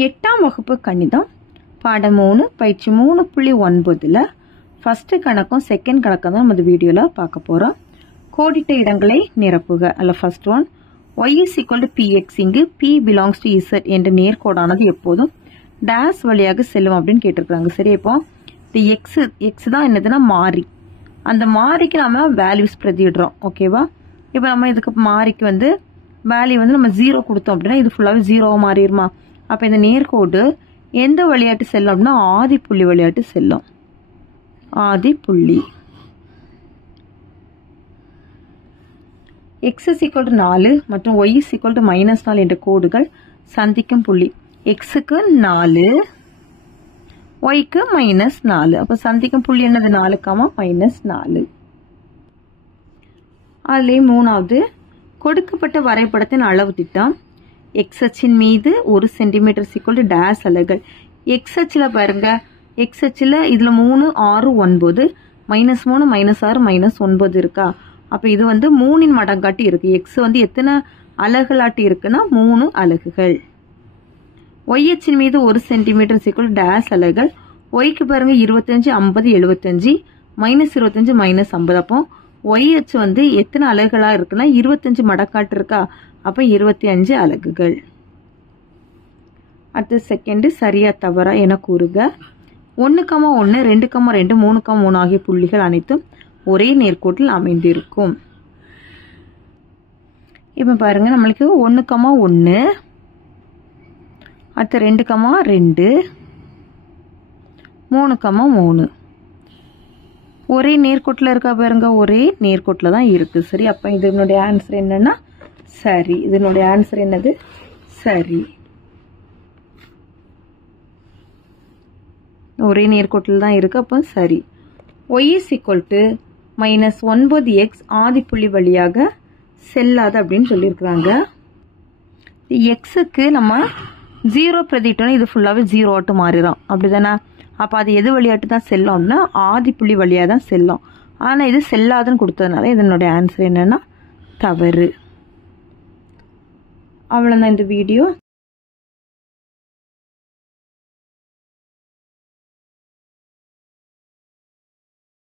8ஆம் வகுப்பு கணிதம் பாடம் 3 பயிற்சி 3.9ல ஃபர்ஸ்ட் கணக்கும் செகண்ட் கணக்கும் தான் நம்ம வீடியோல பார்க்க போறோம். கோடிட்ட இடங்களை நிரப்புக. அல்ல first one y is equal to px. இங்கு p belongs to z என்ற நேர்கோடானது எப்போதும் டேஷ் வழியாக செல்லும் அப்படின்னு கேட்டிருக்காங்க. சரி, இப்போ இந்த x தான் என்னதுன்னா மாறி. அந்த மாறிக்கு நம்ம வேல்யூஸ் பிரதியிடுறோம். ஓகேவா? இப்போ நம்ம இதுக்கு மாறிக்கு வந்து வேல்யூ வந்து நம்ம 0 கொடுத்தோம் அப்படின்னா இது ஃபுல்லாவே 0வா மாறிடுமா? அப்ப இந்த நேர்கோடு எந்த வழியாட்டு செல்லும் அப்படின்னா ஆதி புள்ளி வழியாட்டு செல்லும். ஆதி புள்ளி. x is equal to 4 மற்றும் y is equal to -4 என்ற கோடுகள் சந்திக்கும் புள்ளி. x-க்கு 4, y-க்கு -4. அப்ப சந்திக்கும் புள்ளி என்னது? 4, -4. அதிலே மூணாவது கொடுக்கப்பட்ட வரைபடத்தின் அளவு திட்டம். x அச்சின் மீது 1 சென்டிமீட்டர் = டேஷ் அலகுகள். x அச்சில் பாருங்க, x அச்சில் இதுல 3, 6, 9, -3, -6, -9 இருக்கா? அப்ப இது வந்து 3 மடங்காட்டி இருக்கு. x வந்து எத்தனை அலகுலாட்டி இருக்குன்னா 3 அலகுகள். y அச்சின் மீது 1 சென்டிமீட்டர் = டேஷ் அலகுகள். y-க்கு பாருங்க 25, 50, 75, -25, -50. அப்போ y அச்சு வந்து எத்தனை அலகுகளா இருக்குன்னா 25 மடங்காட்டு இருக்கா? அப்ப 25 அலகுகள். அடுத்து செகண்ட் சரியா தவறா என கூறுக. 1,1, 2,2, 3,3 ஆகிய புள்ளிகள் அனைத்தும் ஒரே நேர்கோட்டில் அமைந்திருக்கும். இப்ப பாருங்க, நம்மளுக்கு 1,1, அடுத்து 2,2, 3,3 ஒரே நேர்கோட்டில் இருக்கா? பாருங்க, ஒரே நேர்கோட்டில் தான் இருக்கு. சரி, அப்ப இதனுடைய ஆன்சர் என்னன்னா சரி. இதனுடைய ஆன்சர் என்னது? சரி. ஒரே நேர்கோட்டில் தான் இருக்கு. அப்ப சரி. y is equal to -9x ஆதிப்புள்ளி வழியாக செல்லாது அப்படின்னு சொல்லியிருக்கிறாங்க. எக்ஸுக்கு நம்ம 0 பிரதிட்டோம்னா இது ஃபுல்லாவே 0 ஆட்டு மாறிடும். அப்படிதானே? அப்ப அது எது வழியாட்டு தான் செல்லும் அப்படின்னா ஆதிப்புள்ளி வழியா தான் செல்லும். ஆனா இது செல்லாதுன்னு கொடுத்ததுனால இதனுடைய ஆன்சர் என்னன்னா தவறு. அவ்வளவுதான் இந்த வீடியோ.